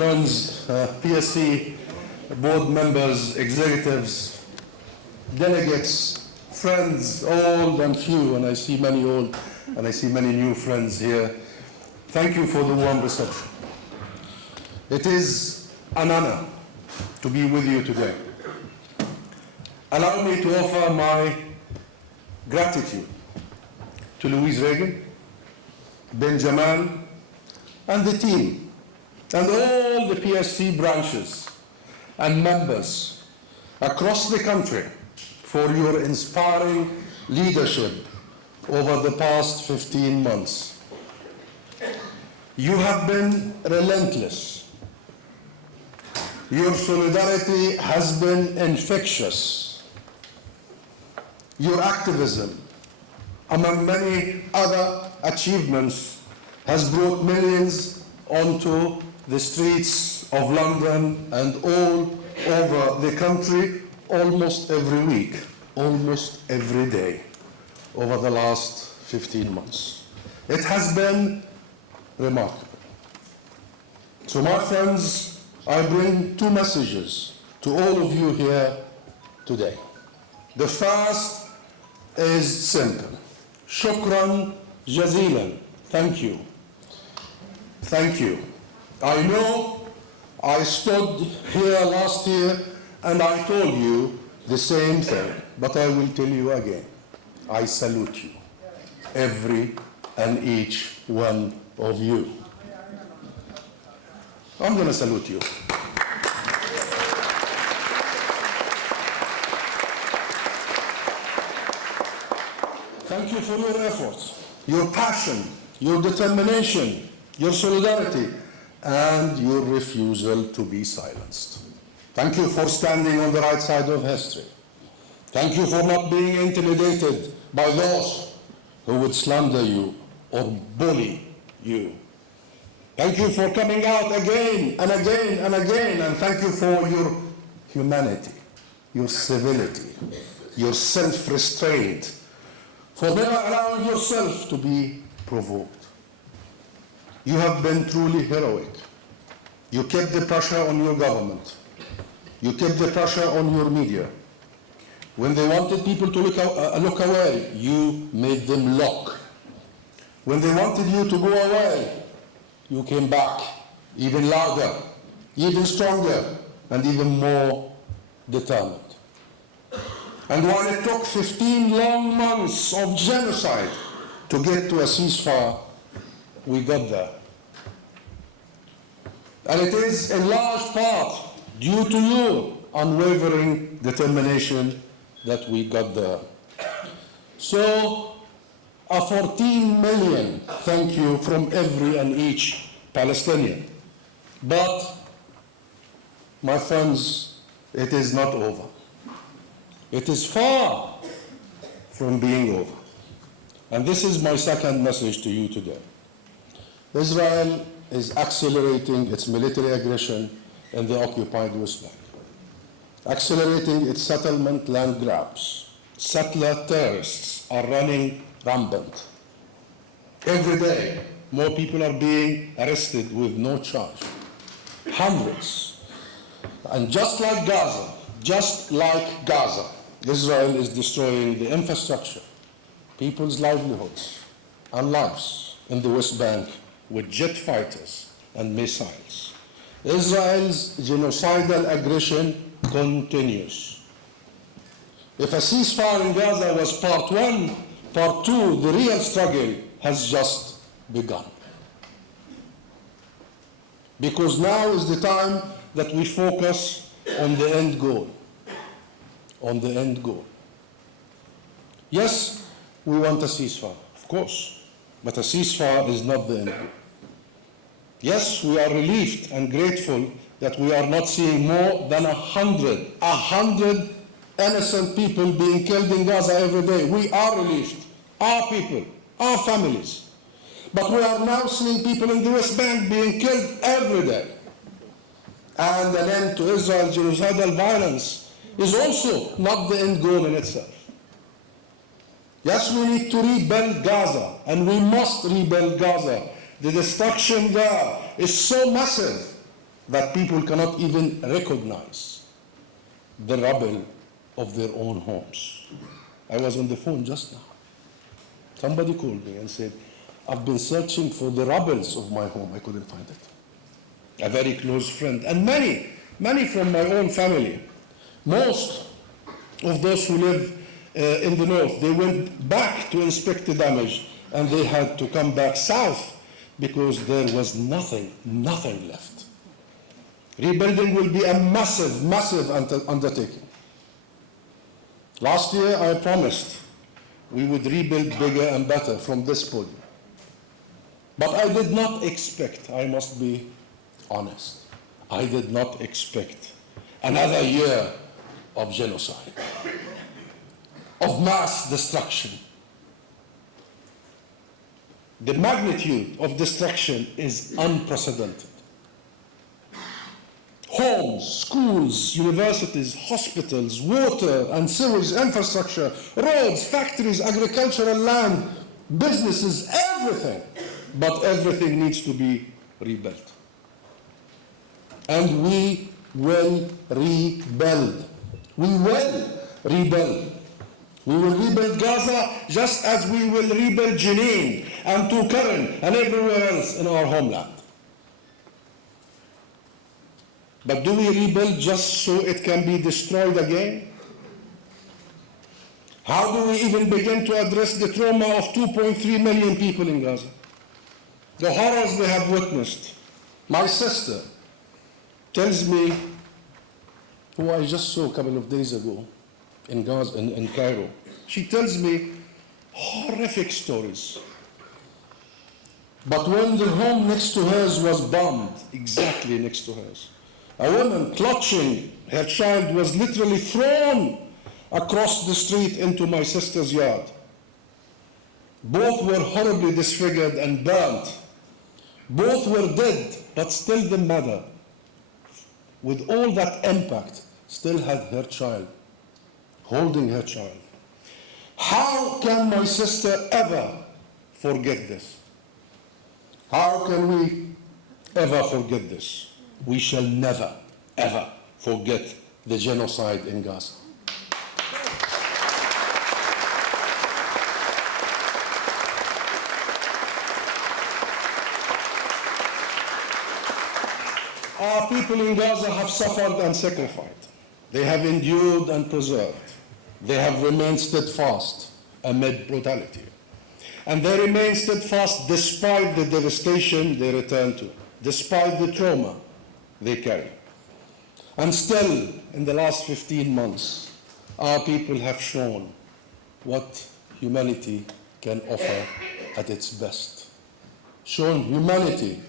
friends, PSC board members, executives, delegates, friends, old and few, and I see many old and I see many new friends here. Thank you for the warm reception. It is an honor to be with you today. Allow me to offer my gratitude to Louise Reagan, Benjamin, and the team, and all the PSC branches and members across the country for your inspiring leadership over the past 15 months. You have been relentless. Your solidarity has been infectious. Your activism, among many other achievements, has brought millions onto the streets of London and all over the country almost every week, almost every day over the last 15 months. It has been remarkable. So my friends, I bring two messages to all of you here today. The first is simple. Shukran jazilan. Thank you. Thank you. I know I stood here last year and I told you the same thing, but I will tell you again. I salute you, every and each one of you. I'm going to salute you. Thank you for your efforts, your passion, your determination, your solidarity, and your refusal to be silenced. Thank you for standing on the right side of history. Thank you for not being intimidated by those who would slander you or bully you. Thank you for coming out again and again and again, and thank you for your humanity, your civility, your self-restraint, for never allowing yourself to be provoked. You have been truly heroic. You kept the pressure on your government. You kept the pressure on your media. When they wanted people to look away, you made them look. When they wanted you to go away, you came back even louder, even stronger, and even more determined. And while it took 15 long months of genocide to get to a ceasefire, we got there. And it is in large part due to your unwavering determination that we got there. So, a 14 million thank you from every and each Palestinian. But, my friends, it is not over. It is far from being over. And this is my second message to you today. Israel is accelerating its military aggression in the occupied West Bank, accelerating its settlement land grabs. Settler terrorists are running rampant. Every day, more people are being arrested with no charge. Hundreds. And just like Gaza, Israel is destroying the infrastructure, people's livelihoods and lives in the West Bank with jet fighters and missiles. Israel's genocidal aggression continues. If a ceasefire in Gaza was part one, part two, the real struggle has just begun. Because now is the time that we focus on the end goal. On the end goal. Yes, we want a ceasefire, of course, but a ceasefire is not the end goal. Yes, we are relieved and grateful that we are not seeing more than 100 innocent people being killed in Gaza every day. We are relieved, our people, our families. But we are now seeing people in the West Bank being killed every day. And an end to Israel's genocidal violence is also not the end goal in itself. Yes, we need to rebuild Gaza, and we must rebuild Gaza. The destruction there is so massive that people cannot even recognize the rubble of their own homes. I was on the phone just now. Somebody called me and said, I've been searching for the rubbles of my home. I couldn't find it. A very close friend, and many from my own family. Most of those who live in the north, they went back to inspect the damage, and they had to come back south because there was nothing left. Rebuilding will be a massive undertaking. Last year, I promised we would rebuild bigger and better from this podium. But I did not expect, I must be honest, I did not expect another year of genocide, of mass destruction. The magnitude of destruction is unprecedented. Homes, schools, universities, hospitals, water and sewage infrastructure, roads, factories, agricultural land, businesses, everything. But everything needs to be rebuilt. And we will rebuild. We will rebuild. We will rebuild Gaza just as we will rebuild Jenin and Tulkarm and everywhere else in our homeland. But do we rebuild just so it can be destroyed again? How do we even begin to address the trauma of 2.3 million people in Gaza? The horrors they have witnessed. My sister tells me, who I just saw a couple of days ago in Gaza, in Cairo, she tells me horrific stories. But when the home next to hers was bombed, exactly next to hers, a woman clutching her child was literally thrown across the street into my sister's yard. Both were horribly disfigured and burnt. Both were dead, but still the mother, with all that impact, still had her child, holding her child. How can my sister ever forget this? How can we ever forget this? We shall never, ever forget the genocide in Gaza. Our people in Gaza have suffered and sacrificed. They have endured and preserved. They have remained steadfast amid brutality. And they remain steadfast despite the devastation they return to, despite the trauma they carry. And still, in the last 15 months, our people have shown what humanity can offer at its best. Shown humanity,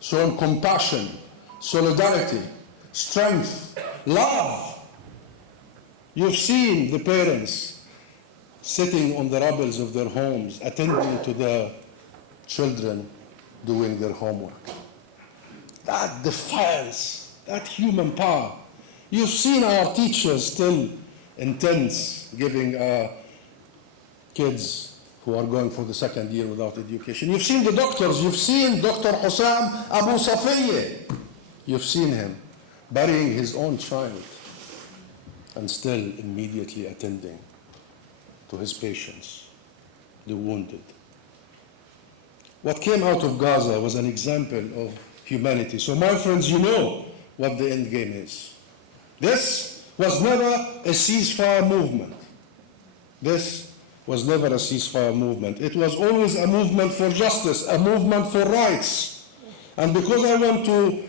shown compassion, solidarity, strength, love. You've seen the parents sitting on the rubbles of their homes, attending to their children doing their homework. That defiance, that human power. You've seen our teachers still in tents giving our kids who are going for the second year without education. You've seen the doctors. You've seen Dr. Husam Abu Safiyyeh. You've seen him burying his own child and still immediately attending to his patients, the wounded. What came out of Gaza was an example of humanity. So my friends, you know what the end game is. This was never a ceasefire movement. This was never a ceasefire movement. It was always a movement for justice, a movement for rights. And because I want to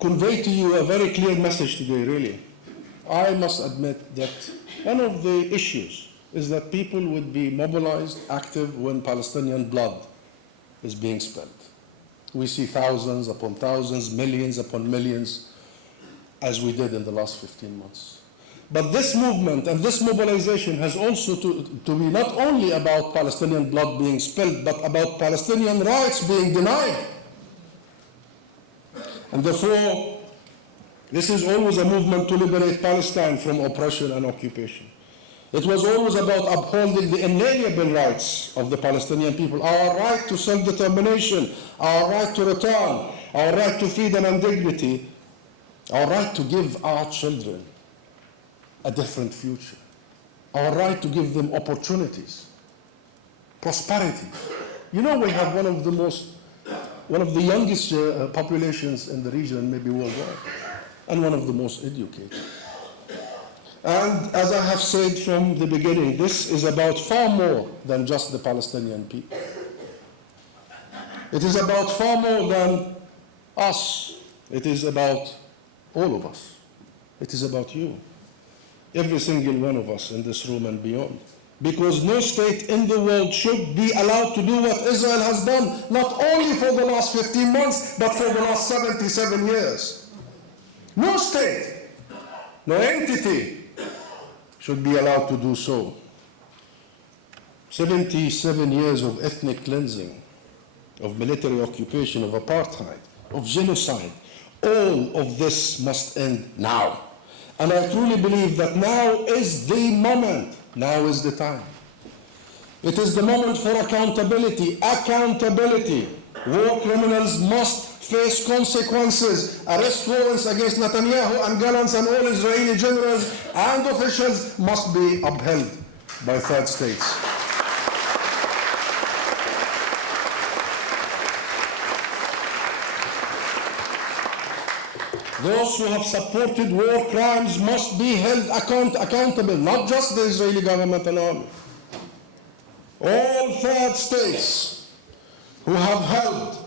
convey to you a very clear message today, really, I must admit that one of the issues is that people would be mobilized, active, when Palestinian blood is being spilled. We see thousands upon thousands, millions upon millions, as we did in the last 15 months. But this movement and this mobilization has also to be not only about Palestinian blood being spilled, but about Palestinian rights being denied. And therefore, this is always a movement to liberate Palestine from oppression and occupation. It was always about upholding the inalienable rights of the Palestinian people, our right to self-determination, our right to return, our right to freedom and dignity, our right to give our children a different future, our right to give them opportunities, prosperity. You know, we have one of the youngest populations in the region, maybe worldwide, and one of the most educated. And as I have said from the beginning, this is about far more than just the Palestinian people. It is about far more than us. It is about all of us. It is about you, every single one of us in this room and beyond. Because no state in the world should be allowed to do what Israel has done, not only for the last 15 months, but for the last 77 years. No state, no entity should be allowed to do so. 77 years of ethnic cleansing, of military occupation, of apartheid, of genocide. All of this must end now. And I truly believe that now is the moment. Now is the time. It is the moment for accountability. Accountability. War criminals must face consequences. Arrest warrants against Netanyahu and Gallants and all Israeli generals and officials must be upheld by third states. Those who have supported war crimes must be held accountable, not just the Israeli government and army. All third states who have helped,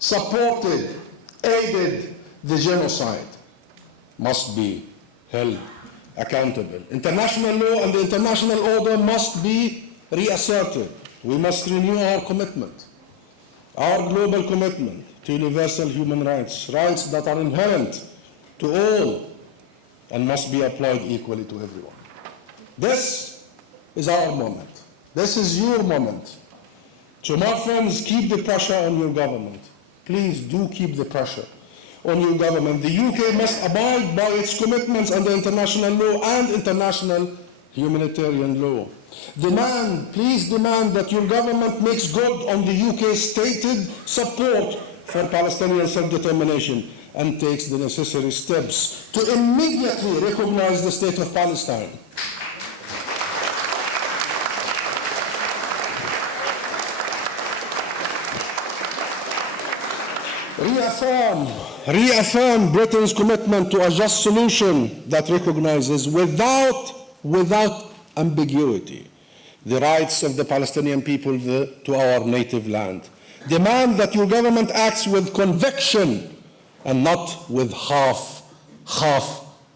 supported, aided the genocide must be held accountable. International law and the international order must be reasserted. We must renew our commitment, our global commitment to universal human rights, rights that are inherent to all and must be applied equally to everyone. This is our moment. This is your moment. So my friends, keep the pressure on your government. Please do keep the pressure on your government. The UK must abide by its commitments under international law and international humanitarian law. Please demand that your government makes good on the UK's stated support for Palestinian self-determination and takes the necessary steps to immediately recognize the state of Palestine. Reaffirm Britain's commitment to a just solution that recognizes without ambiguity the rights of the Palestinian people to our native land. Demand that your government acts with conviction and not with half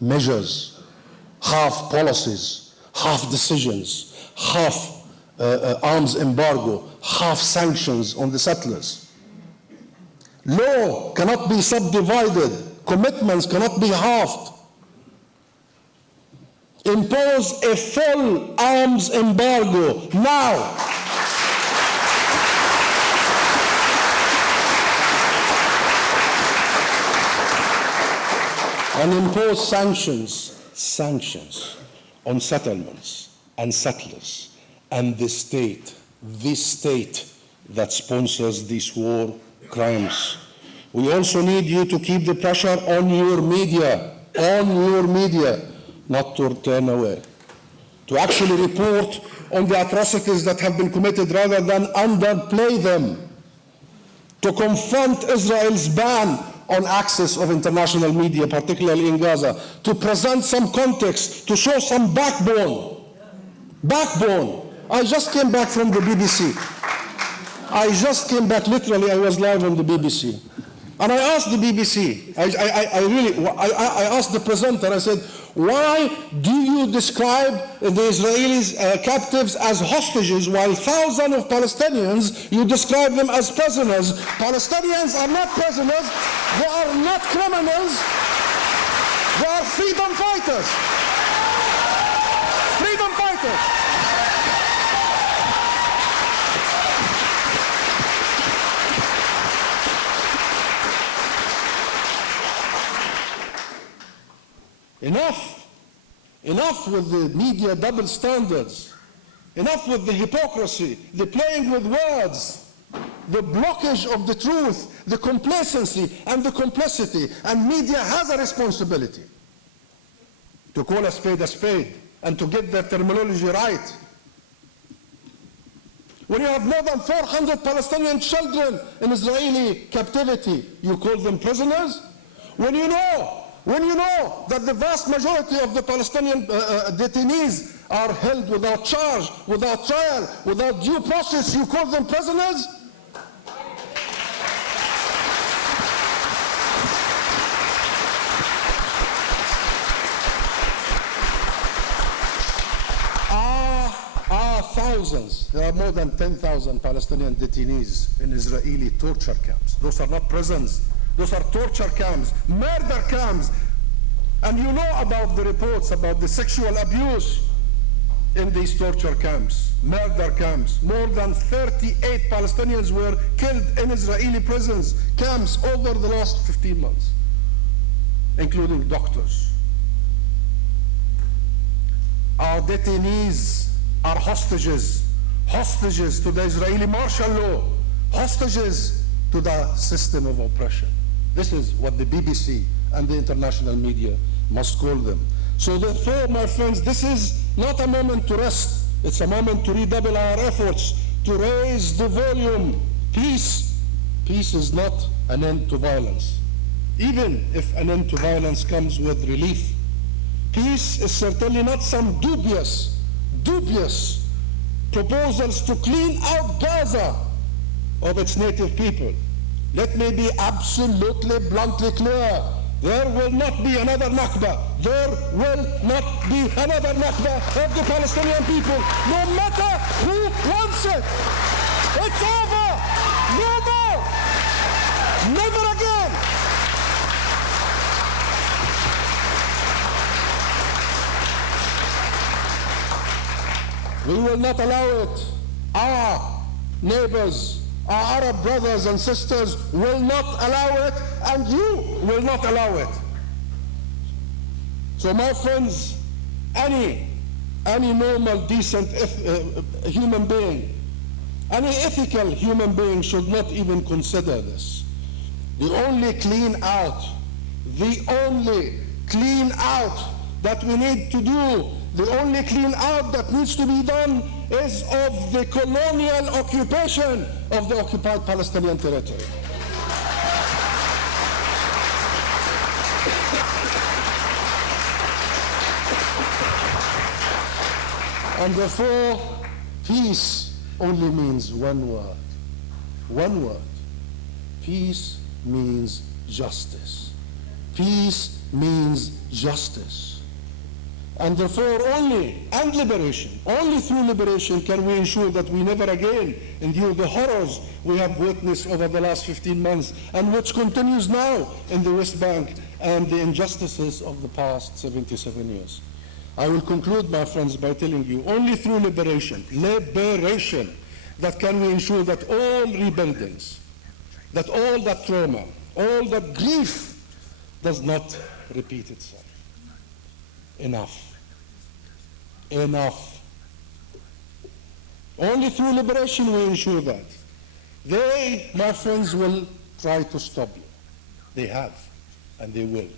measures, half policies, half decisions, half arms embargo, half sanctions on the settlers. Law cannot be subdivided. Commitments cannot be halved. Impose a full arms embargo now. And impose sanctions on settlements and settlers and the state that sponsors these war crimes. We also need you to keep the pressure on your media, not to turn away, to actually report on the atrocities that have been committed rather than underplay them, to confront Israel's ban on access of international media, particularly in Gaza, to present some context, to show some backbone. I just came back from the BBC. Literally, I was live on the BBC. And I asked the BBC, I asked the presenter, I said, why do you describe the Israelis captives as hostages while thousands of Palestinians, you describe them as prisoners? Palestinians are not prisoners, they are not criminals, they are freedom fighters. Freedom fighters. Enough Enough with the media double standards. Enough with the hypocrisy, the playing with words, the blockage of the truth, the complacency and the complicity. And media has a responsibility to call a spade and to get their terminology right. When you have more than 400 Palestinian children in Israeli captivity, you call them prisoners? When you know that the vast majority of the Palestinian detainees are held without charge, without trial, without due process, you call them prisoners? Thousands, there are more than 10,000 Palestinian detainees in Israeli torture camps. Those are not prisons. Those are torture camps, murder camps. And you know about the reports about the sexual abuse in these torture camps, murder camps. More than 38 Palestinians were killed in Israeli prisons, camps over the last 15 months, including doctors. Our detainees are hostages to the Israeli martial law, hostages to the system of oppression. This is what the BBC and the international media must call them. So therefore, my friends, this is not a moment to rest. It's a moment to redouble our efforts, to raise the volume. Peace is not an end to violence, even if an end to violence comes with relief. Peace is certainly not some dubious proposals to clean out Gaza of its native people. Let me be absolutely bluntly clear. There will not be another Nakba. There will not be another Nakba of the Palestinian people, no matter who wants it. It's over. No more. Never again. We will not allow it. Our neighbors, our Arab brothers and sisters will not allow it, and you will not allow it. So my friends, any normal, decent human being, any ethical human being should not even consider this. The only clean out that we need to do, the only clean out that needs to be done is of the colonial occupation of the occupied Palestinian territory. And therefore, peace only means one word. One word. Peace means justice. Peace means justice. And therefore only through liberation can we ensure that we never again endure the horrors we have witnessed over the last 15 months and which continues now in the West Bank and the injustices of the past 77 years. I will conclude, my friends, by telling you only through liberation, that can we ensure that all rebuildings, that all that trauma, all that grief does not repeat itself. Enough. Only through liberation we ensure that. They, my friends, will try to stop you. They have, and they will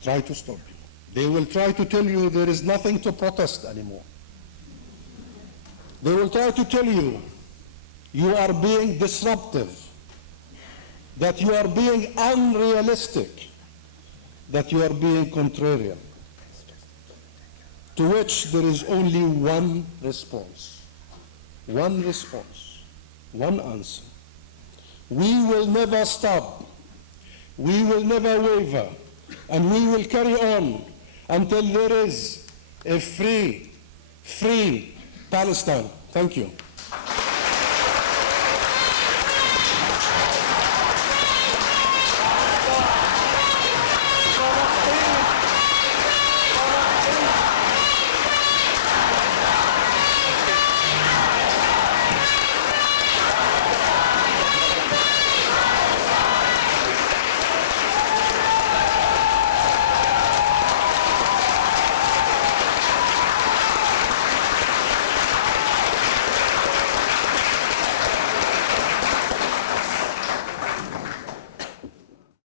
try to stop you. They will try to tell you there is nothing to protest anymore. They will try to tell you you are being disruptive, that you are being unrealistic, that you are being contrarian. To which there is only one response, one answer. We will never stop, we will never waver, and we will carry on until there is a free Palestine. Thank you.